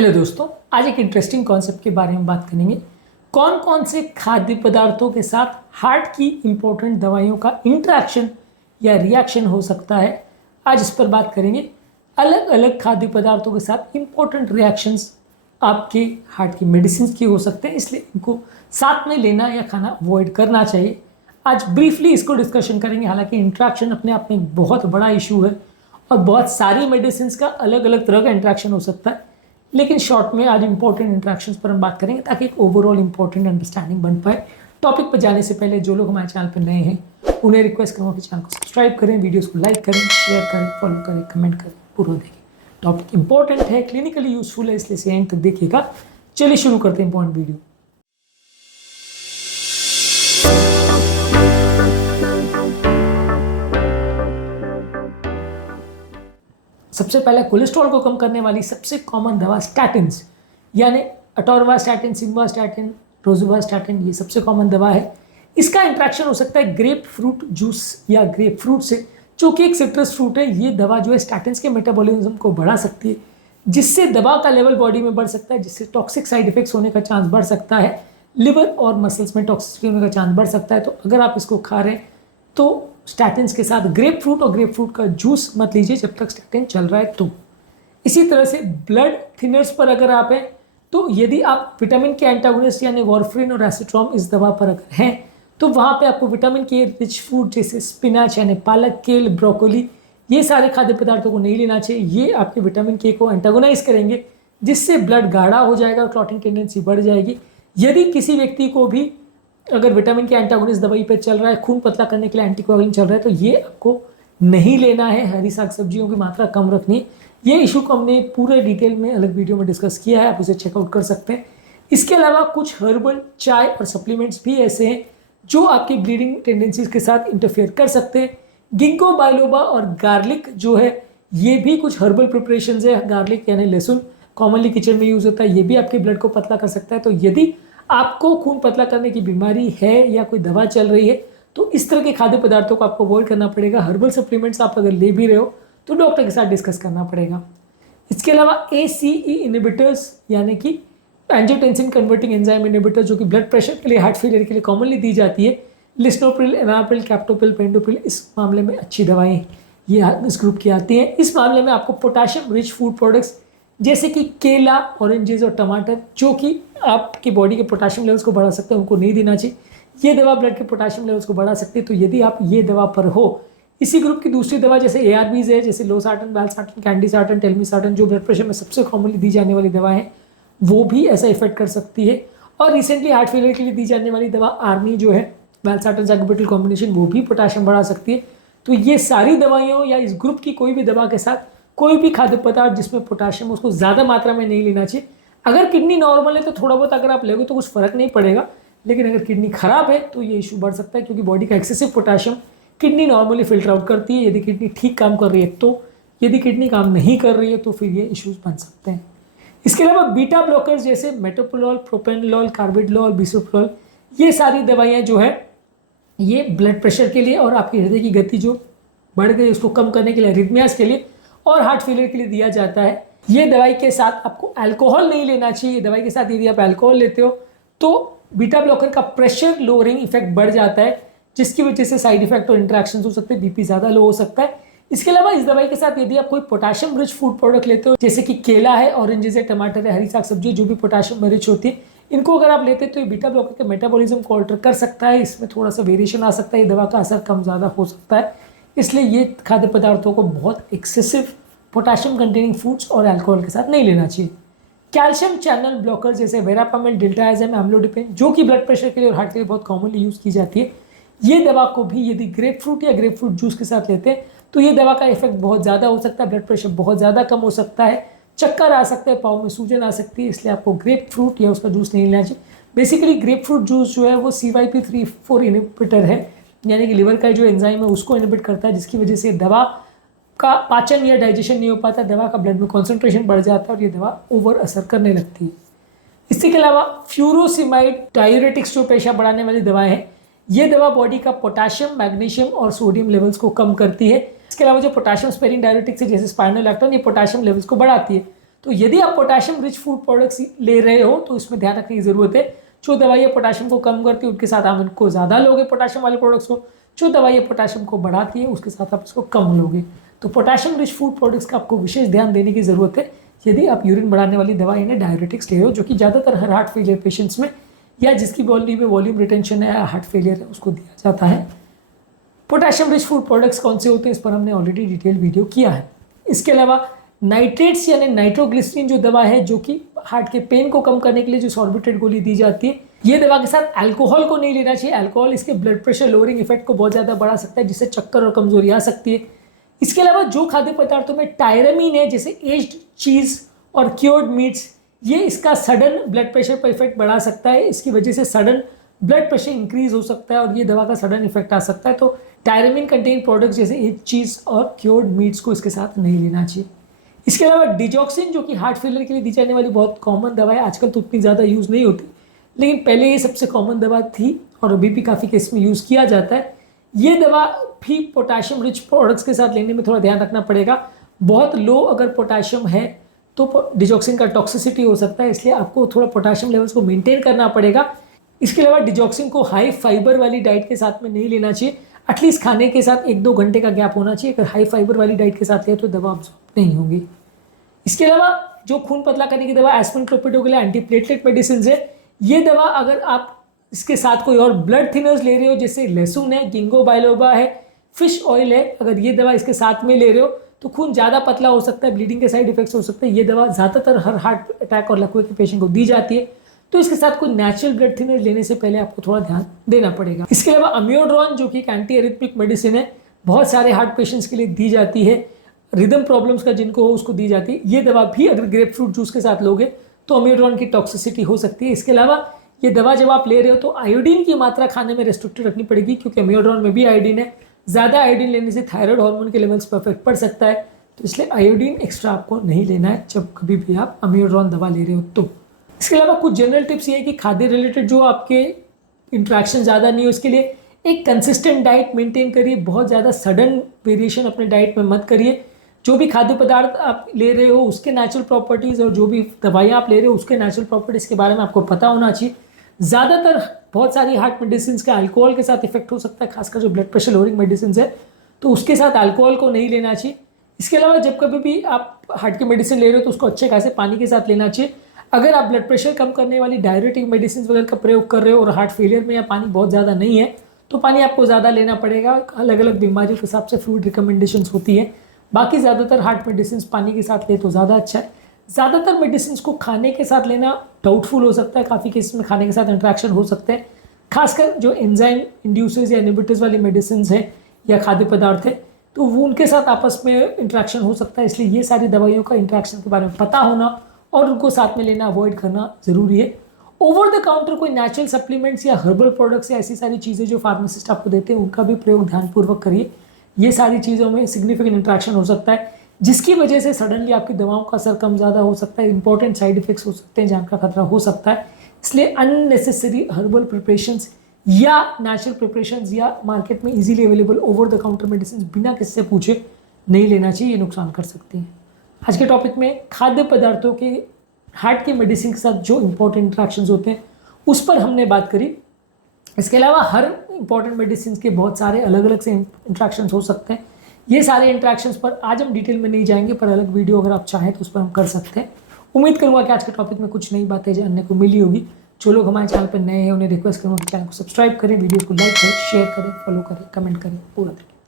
Hello दोस्तों, आज एक इंटरेस्टिंग कॉन्सेप्ट के बारे में बात करेंगे। कौन कौन से खाद्य पदार्थों के साथ हार्ट की इंपॉर्टेंट दवाइयों का इंटरेक्शन या रिएक्शन हो सकता है, आज इस पर बात करेंगे। अलग अलग खाद्य पदार्थों के साथ इंपॉर्टेंट रिएक्शंस आपके हार्ट की मेडिसिन की हो सकते हैं, इसलिए इनको साथ में लेना या खाना अवॉइड करना चाहिए। आज ब्रीफली इसको डिस्कशन करेंगे। हालांकि इंट्रैक्शन अपने आप में एक बहुत बड़ा इशू है और बहुत सारी मेडिसिन का अलग अलग तरह का इंट्रैक्शन हो सकता है, लेकिन शॉर्ट में आज इंपॉर्टेंट इंट्रैक्शंस पर हम बात करेंगे ताकि एक ओवरऑल इंपॉर्टेंट अंडरस्टैंडिंग बन पाए। टॉपिक पर जाने से पहले जो लोग हमारे चैनल पर नए हैं उन्हें रिक्वेस्ट करूँगा कि चैनल को सब्सक्राइब करें, वीडियोस को लाइक करें, शेयर करें, फॉलो करें, कमेंट करें, पूरा देखें। टॉपिक इंपॉर्टेंट है, क्लिनिकली यूजफुल है, इसलिए इसे एंड तक देखिएगा। चलिए शुरू करते हैं इंपॉर्टेंट वीडियो। सबसे पहले कोलेस्ट्रॉल को कम करने वाली सबसे कॉमन दवा स्टैटिन्स, यानी अटोरवास्टैटिन, सिम्वास्टैटिन, रोजुवास्टैटिन, ये सबसे कॉमन दवा है। इसका इंट्रैक्शन हो सकता है ग्रेप फ्रूट जूस या ग्रेप फ्रूट से, जो कि एक सिट्रस फ्रूट है। ये दवा जो है स्टैटिन्स के मेटाबॉलिज्म को बढ़ा सकती है, जिससे दवा का लेवल बॉडी में बढ़ सकता है, जिससे टॉक्सिक साइड इफेक्ट्स होने का चांस बढ़ सकता है, लिवर और मसल्स में टॉक्सिसिटी होने का चांस बढ़ सकता है। तो अगर आप इसको खा रहे हैं तो स्टैटिन्स के साथ ग्रेप फ्रूट और ग्रेप फ्रूट का जूस मत लीजिए जब तक स्टैटिन चल रहा है। तो इसी तरह से ब्लड थिनर्स पर अगर आप हैं, तो यदि आप विटामिन के एंटागोनिस्ट यानी वारफरिन और एसिट्रॉम इस दवा पर अगर हैं, तो वहाँ पे आपको विटामिन के रिच फूड जैसे स्पिनाच यानी पालक, केल, ब्रोकोली, ये सारे खाद्य पदार्थों को नहीं लेना चाहिए। ये आपके विटामिन के को एंटागोनाइज करेंगे, जिससे ब्लड गाढ़ा हो जाएगा और क्लॉटिंग टेंडेंसी बढ़ जाएगी। यदि किसी व्यक्ति को भी अगर विटामिन के एंटागोनिस्ट दवाई पे चल रहा है, खून पतला करने के लिए एंटीकोएगुलेंट चल रहा है, तो ये आपको नहीं लेना है। हरी साग सब्जियों की मात्रा कम रखनी है। ये इशू को हमने पूरे डिटेल में अलग वीडियो में डिस्कस किया है, आप उसे चेकआउट कर सकते हैं। इसके अलावा कुछ हर्बल चाय और सप्लीमेंट्स भी ऐसे हैं जो आपकी ब्लीडिंग टेंडेंसीज के साथ इंटरफेयर कर सकते हैं। गिंको बाइलोबा और गार्लिक जो है, ये भी कुछ हर्बल प्रिपरेशन है। गार्लिक यानी लहसुन कॉमनली किचन में यूज होता है, ये भी आपके ब्लड को पतला कर सकता है। तो यदि आपको खून पतला करने की बीमारी है या कोई दवा चल रही है, तो इस तरह के खाद्य पदार्थों को आपको अवॉइड करना पड़ेगा। हर्बल सप्लीमेंट्स आप अगर ले भी रहे हो तो डॉक्टर के साथ डिस्कस करना पड़ेगा। इसके अलावा ACE इनिबिटर्स यानी कि एंजियोटेंसिन कन्वर्टिंग एंजाइम इनिबिटर, जो कि ब्लड प्रेशर के लिए, हार्ट फेलियर के लिए कॉमनली दी जाती है, लिस्नोप्रिल, एनाप्रिल, कैप्टोप्रिल, पेंडोप्रिल, इस मामले में अच्छी दवाएं ये इस ग्रुप की आती हैं। इस मामले में आपको पोटाशियम रिच फूड प्रोडक्ट्स जैसे कि केला, ऑरेंजेस और टमाटर, जो कि आपकी बॉडी के पोटाशियम लेवल्स को बढ़ा सकते हैं, उनको नहीं देना चाहिए। ये दवा ब्लड के पोटाशियम लेवल्स को बढ़ा सकती है। तो यदि आप ये दवा पर हो, इसी ग्रुप की दूसरी दवा जैसे ARBs है, जैसे लोसार्टन, वैल्सार्टन, कैंडीसार्टन, टेलमिसार्टन, जो ब्लड प्रेशर में सबसे कॉमनली दी जाने वाली दवा है, वो भी ऐसा इफेक्ट कर सकती है। और रिसेंटली हार्ट फेलियर के लिए दी जाने वाली दवा आर्मी जो है, वैल्सार्टन सैकुबिट्रिल कॉम्बिनेशन, वो भी पोटाशियम बढ़ा सकती है। तो ये सारी दवाइयों या इस ग्रुप की कोई भी दवा के साथ कोई भी खाद्य पदार्थ जिसमें पोटाशियम, उसको ज़्यादा मात्रा में नहीं लेना चाहिए। अगर किडनी नॉर्मल है तो थोड़ा बहुत अगर आप लेगे तो कुछ फर्क नहीं पड़ेगा, लेकिन अगर किडनी खराब है तो ये इशू बढ़ सकता है, क्योंकि बॉडी का excessive potassium kidney normally filter out करती है। यदि किडनी ठीक काम कर रही है तो, यदि किडनी काम नहीं कर रही है तो फिर ये इशूज़ बन सकते हैं। इसके अलावा बीटा ब्लॉकर्स जैसे मेटोप्रोलोल, प्रोपेनोलोल, कार्बिडोल, बिसोप्रोल, ये सारी दवाइयाँ जो है, ये ब्लड प्रेशर के लिए और आपकी हृदय की गति जो बढ़ गई उसको कम करने के लिए, अरिथमियास के लिए और हार्ट फेलियर के लिए दिया जाता है। ये दवाई के साथ आपको अल्कोहल नहीं लेना चाहिए। दवाई के साथ यदि आप अल्कोहल लेते हो तो बीटा ब्लॉकर का प्रेशर लोअरिंग इफेक्ट बढ़ जाता है, जिसकी वजह से साइड इफेक्ट और इंटरेक्शन हो सकते हैं, बीपी ज़्यादा लो हो सकता है। इसके अलावा इस दवाई के साथ यदि आप कोई पोटाशियम रिच फूड प्रोडक्ट लेते हो, जैसे कि केला है, ऑरेंजेस है, टमाटर है, हरी साग सब्जी जो भी पोटाशियम में रिच होती है, इनको अगर आप लेते हैं तो ये बीटा ब्लॉकर के मेटाबॉलिज्म को ऑल्टर कर सकता है। इसमें थोड़ा सा वेरिएशन आ सकता है, ये दवा का असर कम ज़्यादा हो सकता है। इसलिए ये खाद्य पदार्थों को बहुत एक्सेसिव पोटाशियम कंटेनिंग फूड्स और अल्कोहल के साथ नहीं लेना चाहिए। कैल्शियम चैनल ब्लॉकर जैसे वेरापामिल, डिल्टायाजेम, एम्लोडिपिन, जो कि ब्लड प्रेशर के लिए और हार्ट के लिए बहुत कॉमनली यूज़ की जाती है, ये दवा को भी यदि ग्रेप फ्रूट या ग्रेप फ्रूट जूस के साथ लेते हैं तो ये दवा का इफेक्ट बहुत ज़्यादा हो सकता है, ब्लड प्रेशर बहुत ज़्यादा कम हो सकता है, चक्कर आ सकते हैं, पाँव में सूजन आ सकती है। इसलिए आपको ग्रेप फ्रूट या उसका जूस नहीं लेना चाहिए। बेसिकली ग्रेप फ्रूट जूस जो है वो CYP3/4 इनिबिटर है, यानी कि लिवर का जो एंजाइम है उसको इनिबिट करता है, जिसकी वजह से दवा का पाचन या डाइजेशन नहीं हो पाता, दवा का ब्लड में कॉन्सेंट्रेशन बढ़ जाता है और ये दवा ओवर असर करने लगती है। इसके अलावा फ्यूरोसिमाइड, डायूरेटिक्स जो पेशा बढ़ाने वाली दवाएं हैं, ये दवा बॉडी का पोटाशियम, मैग्नीशियम और सोडियम लेवल्स को कम करती है। इसके अलावा जो पोटाशियम स्पेरिंग डायूरेटिक्स है जैसे स्पाइनोलैक्टोन, ये पोटाशियम लेवल्स को बढ़ाती है। तो यदि आप पोटेशियम रिच फूड प्रोडक्ट्स ले रहे हो तो इसमें ध्यान रखने की ज़रूरत है, जो दवाइयाँ पोटेशियम को कम करती है उनके साथ आप इनको ज़्यादा लोगे पोटेशियम वाले प्रोडक्ट्स को, जो दवाइयाँ पोटेशियम को बढ़ाती है उसके साथ आप इसको कम लोगे। तो पोटेशियम रिच फूड प्रोडक्ट्स का आपको विशेष ध्यान देने की ज़रूरत है यदि आप यूरिन बढ़ाने वाली दवाई यानी डायरेटिक्स ले रहे हो, जो कि ज़्यादातर हर हार्ट फेलियर पेशेंट्स में या जिसकी बॉडी में वॉल्यूम रिटेंशन है, हार्ट फेलियर है, उसको दिया जाता है। पोटेशियम रिच फूड प्रोडक्ट्स कौन से होते हैं इस पर हमने ऑलरेडी डिटेल वीडियो किया है। इसके अलावा नाइट्रेट्स यानी नाइट्रोग्लिसरीन जो दवा है, जो कि हार्ट के पेन को कम करने के लिए जो सॉर्बिटेड गोली दी जाती है, ये दवा के साथ अल्कोहल को नहीं लेना चाहिए। अल्कोहल इसके ब्लड प्रेशर लोअरिंग इफेक्ट को बहुत ज़्यादा बढ़ा सकता है, जिससे चक्कर और कमजोरी आ सकती है। इसके अलावा जो खाद्य पदार्थों में टायरामीन है, जैसे एज्ड चीज़ और क्योर्ड मीट्स, ये इसका सडन ब्लड प्रेशर पर इफेक्ट बढ़ा सकता है। इसकी वजह से सडन ब्लड प्रेशर इंक्रीज हो सकता है और ये दवा का सडन इफेक्ट आ सकता है। तो टायरामीन कंटेन प्रोडक्ट्स जैसे एज्ड चीज़ और क्योर्ड मीट्स को इसके साथ नहीं लेना चाहिए। इसके अलावा डिजॉक्सिन, जो कि हार्ट फेलियर के लिए दी जाने वाली बहुत कॉमन दवा है, आजकल तो उतनी ज़्यादा यूज़ नहीं होती, लेकिन पहले ये सबसे कॉमन दवा थी और अभी भी काफ़ी केस में यूज़ किया जाता है। ये दवा भी पोटेशियम रिच प्रोडक्ट्स के साथ लेने में थोड़ा ध्यान रखना पड़ेगा। बहुत लो अगर पोटेशियम है तो डिजॉक्सिन का टॉक्सिसिटी हो सकता है, इसलिए आपको थोड़ा पोटेशियम लेवल्स को मेंटेन करना पड़ेगा। इसके अलावा डिजॉक्सिन को हाई फाइबर वाली डाइट के साथ में नहीं लेना चाहिए। एटलीस्ट खाने के साथ 1-2 घंटे का गैप होना चाहिए। अगर हाई फाइबर वाली डाइट के साथ ले तो दवा अब्सॉर्ब नहीं होगी। इसके अलावा जो खून पतला करने की दवा एस्पिरिन, क्लोपिडोग्रेल एंटीप्लेटलेट मेडिसिन है, ये दवा अगर आप इसके साथ कोई और ब्लड थिनर्स ले रहे हो, जैसे लहसुन है, गिंगो बाइलोबा है, फिश ऑयल है, अगर ये दवा इसके साथ में ले रहे हो तो खून ज़्यादा पतला हो सकता है, ब्लीडिंग के साइड इफेक्ट्स हो सकते हैं। ये दवा ज़्यादातर हर हार्ट अटैक और लकवे के पेशेंट को दी जाती है, तो इसके साथ कोई नेचुरल ब्लड थिनर लेने से पहले आपको थोड़ा ध्यान देना पड़ेगा। इसके अलावा अम्योड्रॉन, जो कि एक एंटी एरिथमिक मेडिसिन है, बहुत सारे हार्ट पेशेंट्स के लिए दी जाती है। रिदम प्रॉब्लम्स का जिनको हो उसको दी जाती है। ये दवा भी अगर ग्रेप फ्रूट जूस के साथ लोगे तो अम्योड्रॉन की टॉक्सिसिटी हो सकती है। इसके अलावा ये दवा जब आप ले रहे हो तो आयोडीन की मात्रा खाने में रेस्ट्रिक्टेड रखनी पड़ेगी, क्योंकि अम्योड्रॉन में भी आयोडीन है। ज़्यादा आयोडीन लेने से थायराइड हार्मोन के लेवल्स पर इफेक्ट पड़ सकता है, तो इसलिए आयोडीन एक्स्ट्रा आपको नहीं लेना है जब कभी भी आप अम्योड्रॉन दवा ले रहे हो तो। इसके अलावा कुछ जनरल टिप्स ये है कि खाद्य रिलेटेड जो आपके इंट्रैक्शन ज़्यादा नहीं हो, उसके लिए एक कंसिस्टेंट डाइट मेंटेन करिए। बहुत ज़्यादा सडन वेरिएशन अपने डाइट में मत करिए। जो भी खाद्य पदार्थ आप ले रहे हो उसके नेचुरल प्रॉपर्टीज़ और जो भी दवाइयाँ आप ले रहे हो उसके नेचुरल प्रॉपर्टीज़ के बारे में आपको पता होना चाहिए। ज़्यादातर बहुत सारी हार्ट मेडिसिन का अल्कोहल के साथ इफेक्ट हो सकता है, खासकर जो ब्लड प्रेशर लोअरिंग मेडिसिन है, तो उसके साथ अल्कोहल को नहीं लेना चाहिए। इसके अलावा जब कभी भी आप हार्ट की मेडिसिन ले रहे हो तो उसको अच्छे खासे पानी के साथ लेना चाहिए। अगर आप ब्लड प्रेशर कम करने वाली डायरेटिक मेडिसिन वगैरह का प्रयोग कर रहे हो और हार्ट फेलियर में या पानी बहुत ज़्यादा नहीं है तो पानी आपको ज़्यादा लेना पड़ेगा। अलग अलग बीमारियों के हिसाब से फ्लूइड रिकमेंडेशंस होती है। बाकी ज़्यादातर हार्ट मेडिसिन पानी के साथ ले तो ज़्यादा अच्छा है। ज़्यादातर मेडिसिन को खाने के साथ लेना डाउटफुल हो सकता है, काफ़ी केस में खाने के साथ इंट्रैक्शन हो सकते हैं, खासकर जो एंजाइम इंड्यूसेस या इनहिबिटर्स वाली मेडिसिन है या खाद्य पदार्थ है, तो वो उनके साथ आपस में इंट्रैक्शन हो सकता है। इसलिए ये सारी दवाइयों का इंट्रैक्शन के बारे में पता होना और उनको साथ में लेना अवॉइड करना ज़रूरी है। ओवर द काउंटर कोई नेचुरल सप्लीमेंट्स या हर्बल प्रोडक्ट्स या ऐसी सारी चीज़ें जो फार्मासिस्ट आपको देते हैं उनका भी प्रयोग ध्यानपूर्वक करिए। ये सारी चीज़ों में सिग्निफिकेंट इंट्रैक्शन हो सकता है, जिसकी वजह से सडनली आपकी दवाओं का असर कम ज़्यादा हो सकता है, इंपॉर्टेंट साइड इफेक्ट्स हो सकते हैं, जान का खतरा हो सकता है। इसलिए अननेसेसरी हर्बल प्रिपरेशंस या नेचुरल प्रिपरेशंस या मार्केट में easily available over the counter medicine बिना किससे पूछे नहीं लेना चाहिए, ये नुकसान कर सकती हैं। आज के टॉपिक में खाद्य पदार्थों के हार्ट की मेडिसिन के साथ जो इंपॉर्टेंट इंट्रैक्शंस होते हैं उस पर हमने बात करी। इसके अलावा हर इंपॉर्टेंट मेडिसिन के बहुत सारे अलग अलग से इंट्रैक्शंस हो सकते हैं। ये सारे इंट्रैक्शंस पर आज हम डिटेल में नहीं जाएंगे, पर अलग वीडियो अगर आप चाहें तो उस पर हम कर सकते हैं। उम्मीद करूंगा कि आज के टॉपिक में कुछ नई बातें जानने को मिली होगी। जो लोग हमारे चैनल पर नए हैं उन्हें रिक्वेस्ट करूँगा कि चैनल को सब्सक्राइब करें, वीडियो को लाइक करें, शेयर करें, फॉलो करें, कमेंट करें, पूरा देखें।